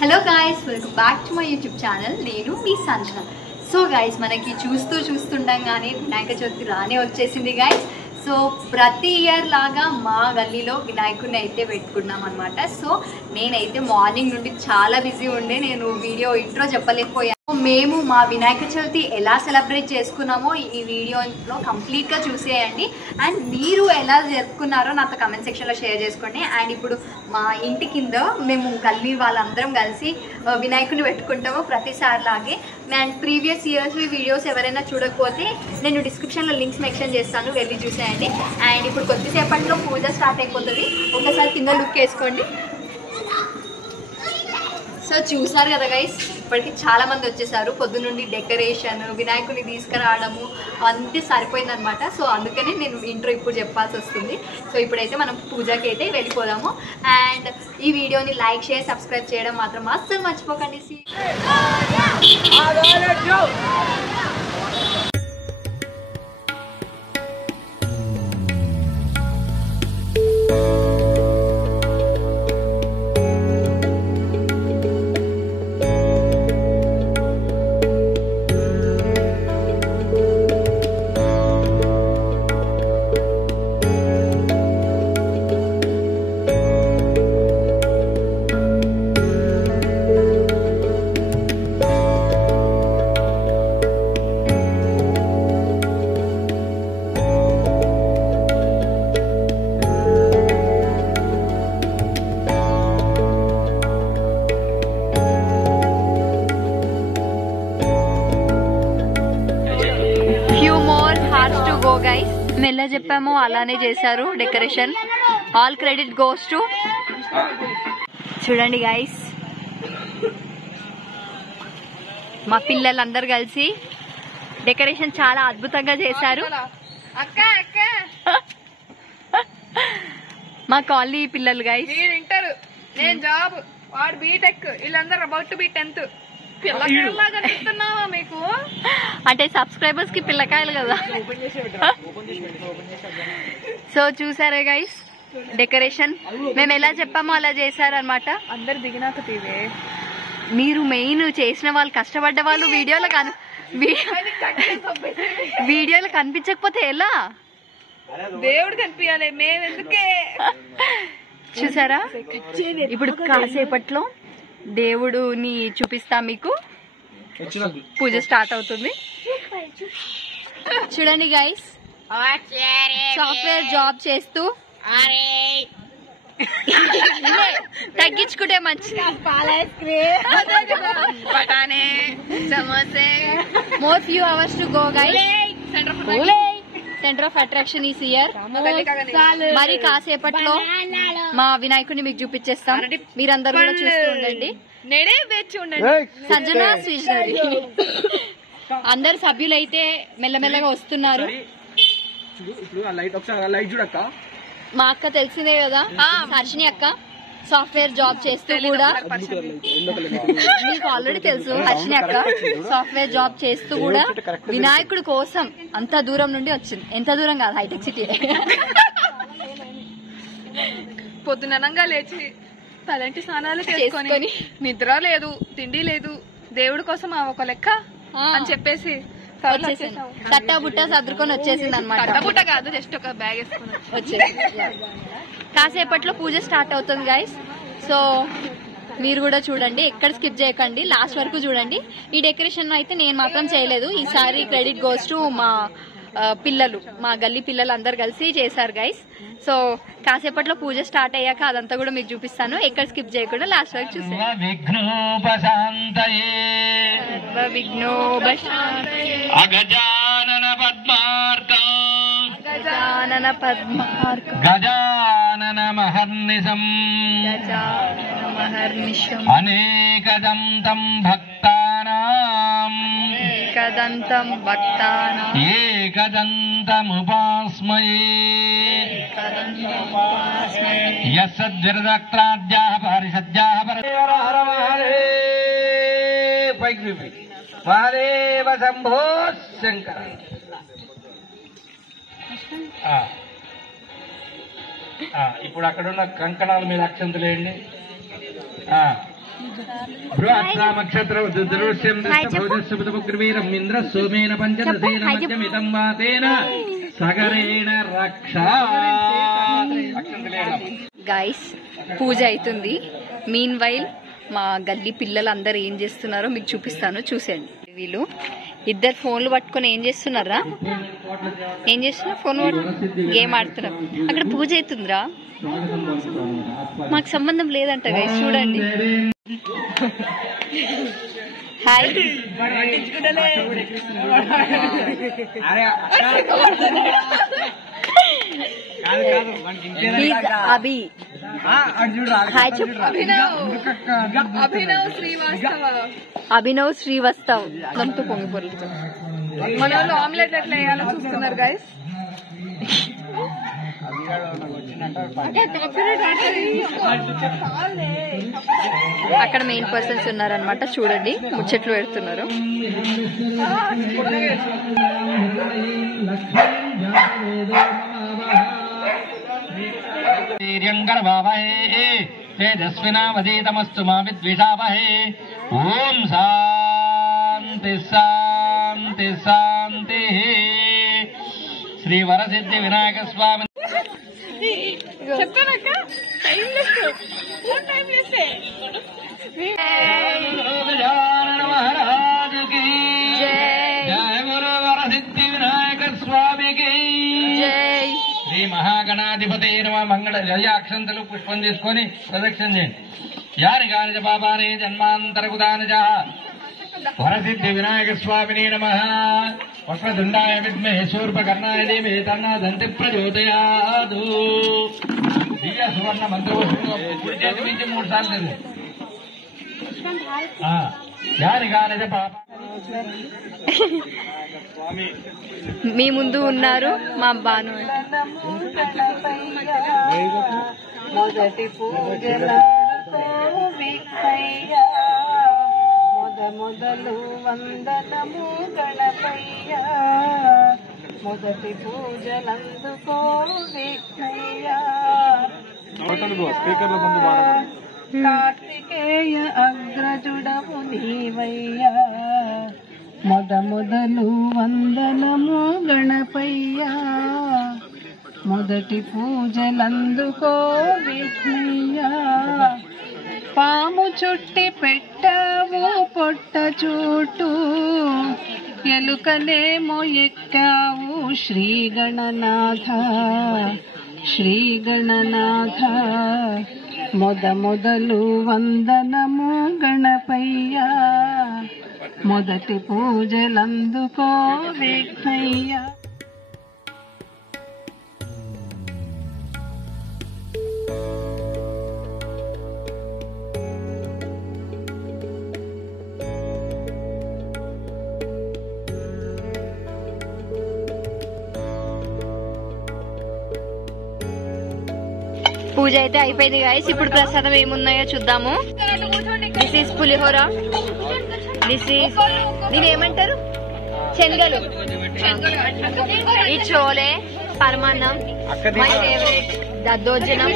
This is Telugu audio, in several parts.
Hello guys, welcome back to my YouTube channel. నేను మీ సంజన. సో గాయస్, మనకి చూస్తుండగానే వినాయక చవితి రానే వచ్చేసింది గాయస్. సో ప్రతి ఇయర్ లాగా మా గల్లీలో వినాయకుడిని అయితే పెట్టుకున్నాం అనమాట. సో నేనైతే మార్నింగ్ నుండి చాలా బిజీ ఉండే, నేను వీడియో ఇంట్రో చెప్పలేకపోయాను. మేము మా వినాయక చవితి ఎలా సెలబ్రేట్ చేసుకున్నామో ఈ వీడియోలో కంప్లీట్గా చూసేయండి. అండ్ మీరు ఎలా జరుపుకున్నారో నాతో కమెంట్ సెక్షన్లో షేర్ చేసుకోండి. అండ్ ఇప్పుడు మా ఇంటి కింద మేము గల్లీ వాళ్ళందరం కలిసి వినాయకుడిని పెట్టుకుంటాము ప్రతిసారి లాగే. అండ్ ప్రీవియస్ ఇయర్స్ వీడియోస్ ఎవరైనా చూడకపోతే నేను డిస్క్రిప్షన్లో లింక్స్ మెన్షన్ చేస్తాను, వెళ్ళి చూసేయండి. అండ్ ఇప్పుడు కొద్దిసేపట్లో పూజ స్టార్ట్ అయిపోతుంది. ఒకసారి కింద లుక్ వేసుకోండి. సో చూసారు కదా గైస్, ఇప్పటికి చాలా మంది వచ్చేసారు. పొద్దునుండి డెకరేషన్, వినాయకుడిని తీసుకురావడము అంతే సరిపోయిందనమాట. సో అందుకనే నేను ఇంట్రో ఇప్పుడు చెప్పాల్సి వస్తుంది. సో ఇప్పుడైతే మనం పూజకి అయితే వెళ్ళిపోదాము. అండ్ ఈ వీడియోని లైక్, షేర్, సబ్స్క్రైబ్ చేయడం మాత్రం అస్సలు మర్చిపోకండి. మెల్ల చెప్పాము, అలానే చేశారు decoration. All credit goes to. చూడండి గైస్, మా పిల్లలందరూ కలిసి డెకరేషన్ చాలా అద్భుతంగా చేశారు. మా కాలనీ పిల్లలు గైస్. ఇంటర్, నేను జాబ్, వాడు బీటెక్, వీళ్ళందరూ అబౌట్ టు బి 10th. పిల్లకాయలాగా చెప్తున్నావా మీకు? అంటే సబ్స్క్రైబర్స్ కి పిల్లకాయలు కదా. సో చూసారా గైస్, డెకరేషన్ మేము ఎలా చెప్పామో అలా చేశారనమాట. అందరు దిగినాక తీవే. మీరు మెయిన్ చేసిన వాళ్ళు, కష్టపడ్డ వాళ్ళు వీడియోలో కనిపించకపోతే ఎలా? దేవుడు కనిపించాలి, మేము ఎందుకే. చూసారా, ఇప్పుడు కాసేపట్లో దేవుడుని చూపిస్తా మీకు. పూజ స్టార్ట్ అవుతుంది. చూడండి గైస్, సాఫ్ట్వేర్ జాబ్ చేస్తూ తగ్గించుకుంటే మంచిది. More few hours to go guys. Centre of attraction is here. మరి కాసేపట్లో మా వినాయకుడిని మీకు చూపించేస్తాం. మీరందరూ కూడా చూస్తూ ఉండండి. సంజన స్టేషనరీ అందరు సభ్యులైతే మెల్లమెల్లగా వస్తున్నారు. మా అక్క తెలిసిందే కదా, హర్షిని అక్క, సాఫ్ట్వేర్ జాబ్ చేస్తూ కూడా, మీకు ఆల్రెడీ తెలుసు, హర్షిని అక్క సాఫ్ట్వేర్ జాబ్ చేస్తూ కూడా వినాయకుడి కోసం అంత దూరం నుండి వచ్చింది. ఎంత దూరం కాదు, హైటెక్ సిటీ. పొద్దుననంగా లేచి తలంటి స్నానాలు చేసుకొని, నిద్ర లేదు, తిండి లేదు, దేవుడి కోసం ఒక లెక్క అని చెప్పేసి తట్టా బుట్ట సర్దుకొని వచ్చేసింది అనమాట. బుట్ట కాదు, జస్ట్ ఒక బ్యాగ్ వేసుకుని వచ్చేసింది. కాసేపట్లో పూజ స్టార్ట్ అవుతుంది గైస్. సో మీరు కూడా చూడండి, ఎక్కడ స్కిప్ చేయకండి, లాస్ట్ వరకు చూడండి. ఈ డెకరేషన్ అయితే నేను మాత్రం చేయలేదు. ఈసారి క్రెడిట్ గోస్ టు మా పిల్లలు, మా గల్లీ పిల్లలు అందరు కలిసి చేశారు గైస్. సో కాసేపట్లో పూజ స్టార్ట్ అయ్యాక అదంతా కూడా మీకు చూపిస్తాను. ఎక్కడ స్కిప్ చేయకుండా లాస్ట్ వరకు చూసాను. గజానన పద్మార్కం గజానన మహర్నిశం అనేకదంతం భక్తానాం ఏకదంతముపాస్మయే యస్సద్విరదక్రాద్యాః పారిషద్యాః మహాదేవ శంభో శంకర. ఇప్పుడు అక్కడ ఉన్న కంకణాల మీద అక్షంతలేయండి. నక్షత్ర దృశ్యం సోమేన పంచదశేన మధ్యమితం వాతేన సగరేణ రక్ష. గైస్ పూజ అవుతుంది. మీన్ వైల్ మా గల్లీ పిల్లలు అందరు ఏం చేస్తున్నారో మీకు చూపిస్తాను, చూసేయండి. వీళ్ళు ఇద్దరు ఫోన్లు పట్టుకొని ఏం చేస్తున్నారా, ఏం చేస్తున్నారు? ఫోన్ పట్టుకొని గేమ్ ఆడుతున్నారు. అక్కడ పూజ అవుతుందిరా, మాకు సంబంధం లేదంట గైస్. చూడండి. హాయ్ అభి. హాయ్ చెప్పు. అభినవ్ శ్రీవాస్తవ్. దంతో పొంగిపోరు. మన వాళ్ళు ఆమ్లెట్ ఎట్లా వేయాలో చూస్తున్నారు గైస్. అక్కడ మెయిన్ పర్సన్స్ ఉన్నారనమాట, చూడండి ముచ్చట్లు పెడుతున్నారు. తేజస్వినావధీతమస్తు మా విద్విషావహే. ఓం శాంతి శాంతి శాంతి. శ్రీ వరసిద్ధి వినాయక స్వామి. చెప్తానక్క మహారాజుకి జయ గురు వరసిద్ధి వినాయక స్వామికి జై. శ్రీ మహాగణాధిపతి నమ. మంగళ జయాక్షంతలు పుష్పం తీసుకొని ప్రదక్షిణ చేయండి. యాని కాని పాపాని జన్మాంతరకుదాని వరసిద్ధి వినాయక స్వామిని నమ. వక్రతుండాయ విద్మహే శూర్పకర్ణాయ ధీమహి తన్నో దంతి ప్రచోదయాత్. దివ్య సువర్ణ మంత్రవస్తు చేతి నుంచి 3 సార్లు చదివి. యాని కాని పాప. మీ ముందు ఉన్నారు మా బాను. మొదటి పూజల మొదలు వందనము గణపయ్య. మొదటి పూజలందుకో విఘ్నయ్య. కార్తికేయ అగ్రజుడము నీవయ్య. మొదలు వందనము గణపయ్య. మొదటి పూజలందుకో విఘ్నయ్య. పాము చుట్టి పెట్టావు పొట్ట చూటు, ఎలుకనేమో ఎక్కావు శ్రీ గణనాథ. శ్రీ గణనాథ మొదలు వందనము గణపయ్య. మొదటి పూజలందుకో విఘ్నయ్య. పూజ అయితే అయిపోయింది గాయస్. ఇప్పుడు ప్రసాదం ఏమున్నాయో చూద్దాము. దిస్ ఈస్ పులిహోర. దీని ఏమంటారు? శనగలు. ఈ చోలే, పరమాన్నం, మై ఫేవరెట్ దద్దోజనం.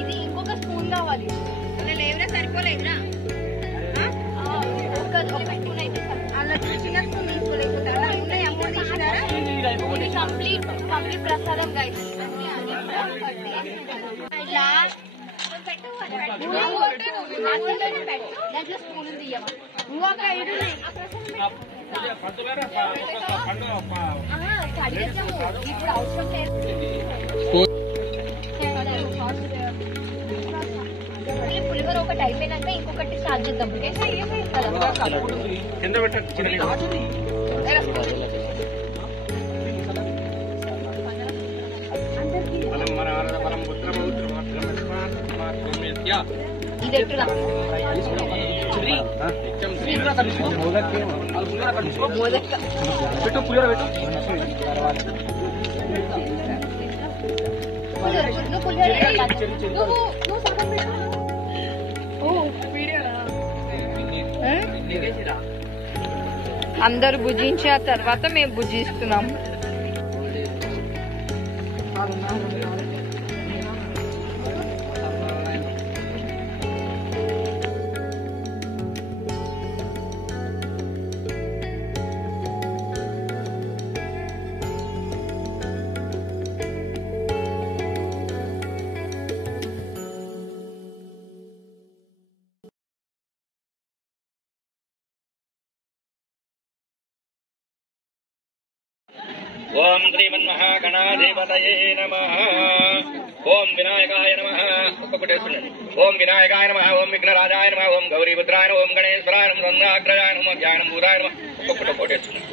ఇది ఇంకొక స్పూన్ కావాలి. లేవురా సరిపోలేదురా. ఒక స్పూన్ అయితే అలా చిన్న స్పూన్ తీసుకోలేకపోతే అలా ఉన్నాయి. అమౌంట్ ఇచ్చినారా? కంప్లీట్ ప్రసాదం గైస్. దాంట్లో స్పూన్ తీయమా? ఇంకొక 5 ఉన్నాయి. ఇప్పుడు అవసరం లేదు. పులిహోర ఒకటి అయిపోయినాక ఇంకొకటి స్టార్ట్ చేద్దాం. ఇది ఎట్టురా మోదక్క. అందరు భుజించిన తర్వాత మేము భుజిస్తున్నాం. ఓం శ్రీమన్మహాగణాధిపతయే నమః. ఓం వినాయకాయ నమః. ఒక్కొక్కటేస్తుండండి. ఓం వినాయకాయ నమః. ఓం విఘ్నరాజాయ నమః. ఓం గౌరీపుత్రాయ నమః. ఓం గణేశ్వరాయ నమః. సంధ్యాగ్రజాయ నమః. ధ్యానం భూతాయ నమః. ఒక్కొక్కటి ఒక్కొక్కటేస్తుండండి.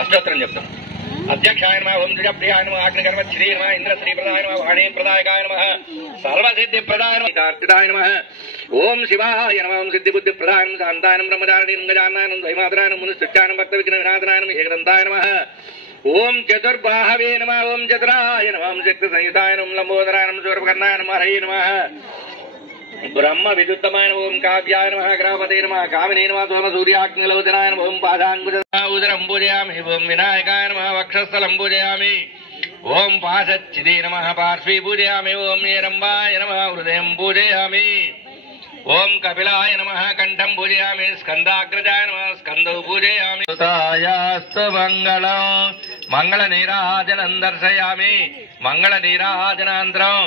అష్టోత్తరం చెప్తాం. అధ్యక్షాయ నమః. ఓం ద్విజప్రియాయ నమః. అగ్నిగర్వశ్రీ నమః. ఇంద్రశ్రీప్రదాయ నమః. వాణీప్రదాయకాయ నమః. సర్వసిద్ధిప్రదాయ నమః. కార్తికాయ నమః. ఓం శివాయ నమః. ఓం సిద్ధిబుద్ధిప్రదాయ నమః. శాంతాయనం బ్రహ్మచారిణీం గజాననం ద్వైమాతరాయనం మునిశ్చానం భక్త విఘ్న వినాశనాయనం ఏకదంతాయ నమః. ఓం చతుర్బాహవే నమః. ఓం చతురాయ నమః. ఓం శక్తి సంయుతాయ నమః. లంబోదరాయ నమః. సూర్యకర్ణాయ నమః. హరే నమః. బ్రహ్మ విదుత్తమాయ నమః. ఓం కావ్యాయ నమః. గ్రాపతే నమః. కామినే నమః. సోమ సూర్యాగ్నిలోచనాయ నమః. ఓం పాదాంగుజం పూజయామి. ఓం వినాయకాయ నమః. వక్షస్థలం పూజయామి. ఓం పాశచ్చిదే నమః. పార్శ్వీ పూజయామి. ఓం ఏరంబాయ నమః. హృదయం పూజయామి. ఓం కపిలాయ నమః. కంఠం పూజయామి. స్కందాగ్రజాయ నమః. స్కందౌ పూజయామి. సుతాయాస్తు మంగళం. మంగళ నీరాజనం దర్శయామి. మంగళ నీరాజనాంతరం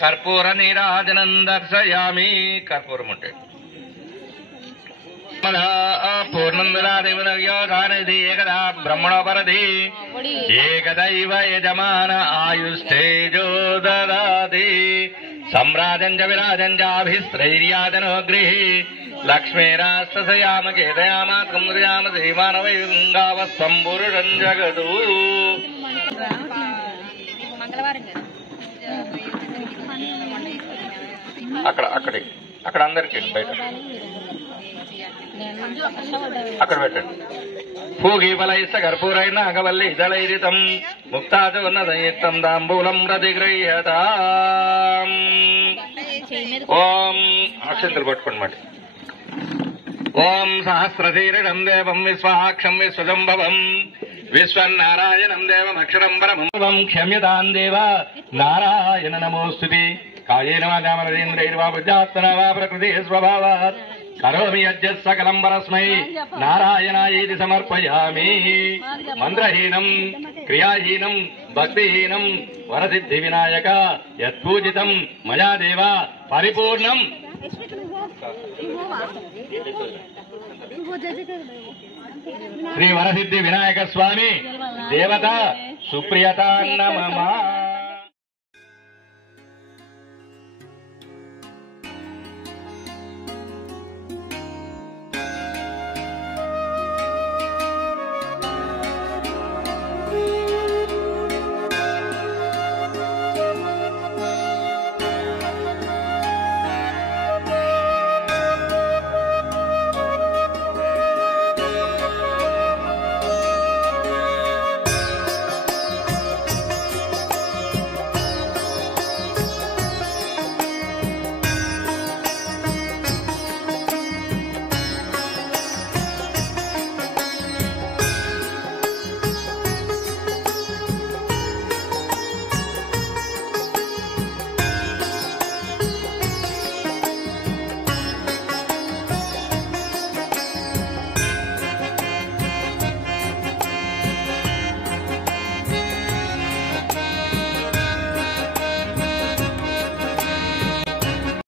కర్పూర నీరాజనం దర్శయామి. కర్పూరం ఉంటే పూర్ణందురాదేవనవ్యోధానది ఏకదా బ్రహ్మణోపరధి ఏకదైవ యజమాన ఆయుష్టేజో దదాతి. సమ్రాజం చ విరాజం చాభిస్త్రైర్యాజనో గృహి లక్ష్మీరాస్తయామ కేదయామాత్రం మృజామ శ్రీమానవైగావస్వం పురుషం జగదు. అక్కడ అందరికీ బయట అక్కడ పెట్టండి. పూగీఫలైస్త కర్పూరైన అగవల్లి ఇదళైరితం ముక్తాచూర్ణ సంయుక్తం తాంబూలం ప్రతిగృహ్యత. ఓం అక్షంతలు పట్టుకోండి మాట. ఓం సహస్రశీర్షం దేవం విశ్వాక్షం విశ్వజంభవం విశ్వన్నారాయణం దేవమక్షరం పరమం క్షమ్యతాం దేవ నారాయణ నమోస్తుతే. కాయేన వాచా మనసేంద్రియైర్వా బుద్ధ్యాత్మనా వా ప్రకృతి స్వభావాత్ కరోమి యజ్జత్ సకలం పరస్మై నారాయణాయేతి సమర్పయామి. మంత్రహీనం క్రియాహీనం భక్తిహీనం వరసిద్ధి వినాయక యత్పూజితం మయా దేవ పరిపూర్ణం. శ్రీ వరసిద్ధి వినాయక స్వామి దేవత సుప్రియత నమః.